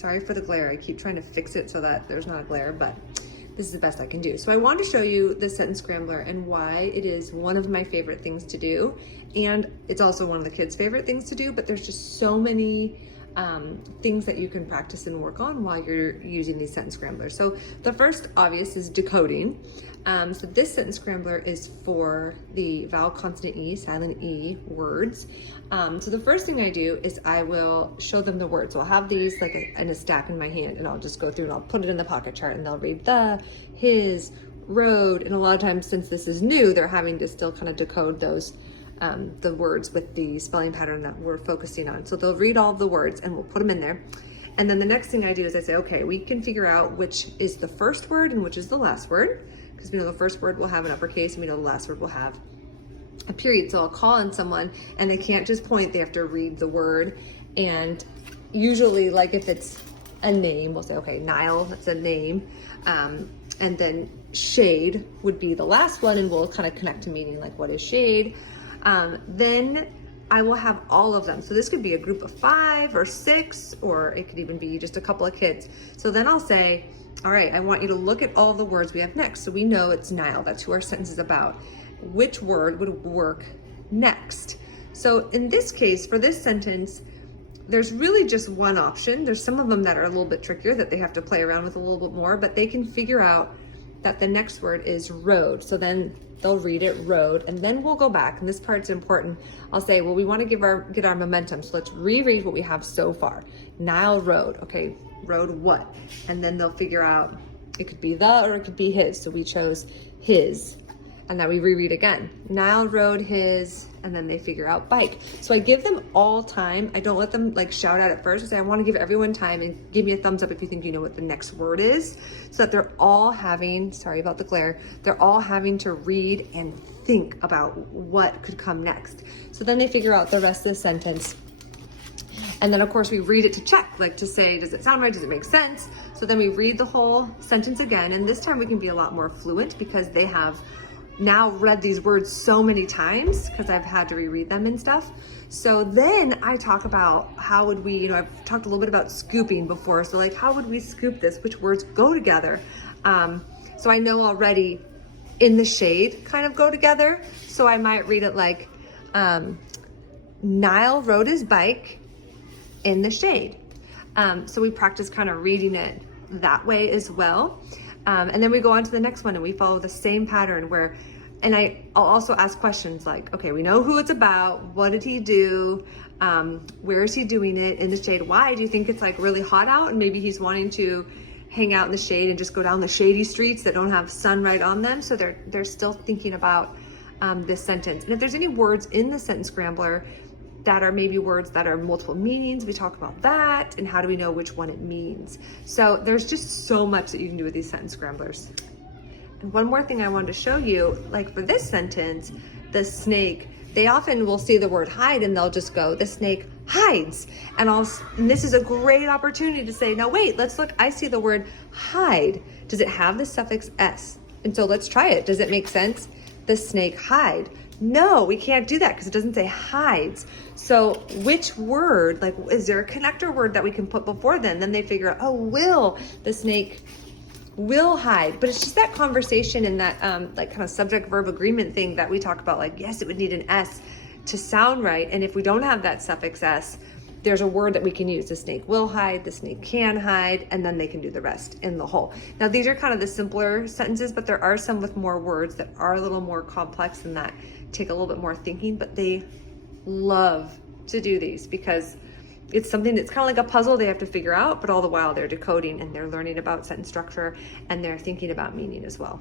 Sorry for the glare. I keep trying to fix it so that there's not a glare, but this is the best I can do. So I want to show you the sentence scrambler and why it is one of my favorite things to do. And it's also one of the kids' favorite things to do, but there's just so many things that you can practice and work on while you're using these sentence scramblers. So the first obvious is decoding. So this sentence scrambler is for the vowel consonant E, silent E words. So the first thing I do is I will show them the words. So I'll have these like in a stack in my hand, and I'll just go through and I'll put it in the pocket chart, and they'll read the, his, road. And a lot of times, since this is new, they're having to still kind of decode those the words with the spelling pattern that we're focusing on. So they'll read all of the words and we'll put them in there. And then the next thing I do is I say, okay, we can figure out which is the first word and which is the last word, because we know the first word will have an uppercase and we know the last word will have a period. So I'll call on someone and they can't just point, they have to read the word. And usually, like if it's a name, we'll say, okay, Nile, that's a name. And then shade would be the last one, and we'll kind of connect to meaning, like what is shade? Then I will have all of them. So this could be a group of 5 or 6, or it could even be just a couple of kids. So then I'll say, all right, I want you to look at all the words we have next. So we know it's Nile, that's who our sentence is about. Which word would work next? So in this case, for this sentence, there's really just one option. There's some of them that are a little bit trickier that they have to play around with a little bit more, but they can figure out that the next word is road. So then they'll read it, road, and then we'll go back, and this part's important. I'll say, well, we want to get our momentum, so let's reread what we have so far. Nile road, okay, road what? And then they'll figure out, it could be the, or it could be his, so we chose his. And then we reread again. Nile rode his, and then they figure out bike. So I give them all time. I don't let them like shout out at first. I say, I want to give everyone time, and give me a thumbs up if you think you know what the next word is, so that they're all having, sorry about the glare, they're all having to read and think about what could come next. So then they figure out the rest of the sentence. And then of course we read it to check, like to say, does it sound right? Does it make sense? So then we read the whole sentence again. And this time we can be a lot more fluent because they have now read these words so many times, because I've had to reread them and stuff. So then I talk about how would we, I've talked a little bit about scooping before. So like, how would we scoop this? Which words go together? So I know already in the shade kind of go together. So I might read it like, Nile rode his bike in the shade. So we practice kind of reading it that way as well. And then we go on to the next one and we follow the same pattern where, and I'll also ask questions like, okay, we know who it's about. What did he do? Where is he doing it? In the shade. Why do you think it's like really hot out? And maybe he's wanting to hang out in the shade and just go down the shady streets that don't have sun right on them. So they're still thinking about this sentence. And if there's any words in the sentence scrambler that are maybe words that are multiple meanings, we talk about that, and how do we know which one it means. So there's just so much that you can do with these sentence scramblers. And one more thing I wanted to show you, like for this sentence, the snake, they often will see the word hide and they'll just go, the snake hides. And this is a great opportunity to say, now wait, let's look, I see the word hide. Does it have the suffix S? And so let's try it. Does it make sense? The snake hide. No, we can't do that because it doesn't say hides. So which word, like, is there a connector word that we can put before then? Then they figure out, oh, will, the snake will hide. But it's just that conversation and that like kind of subject verb agreement thing that we talk about, like, yes, it would need an S to sound right. And if we don't have that suffix S, there's a word that we can use. The snake will hide, the snake can hide, and then they can do the rest in the whole. Now, these are kind of the simpler sentences, but there are some with more words that are a little more complex and that take a little bit more thinking, but they love to do these because it's something that's kind of like a puzzle they have to figure out, but all the while they're decoding and they're learning about sentence structure and they're thinking about meaning as well.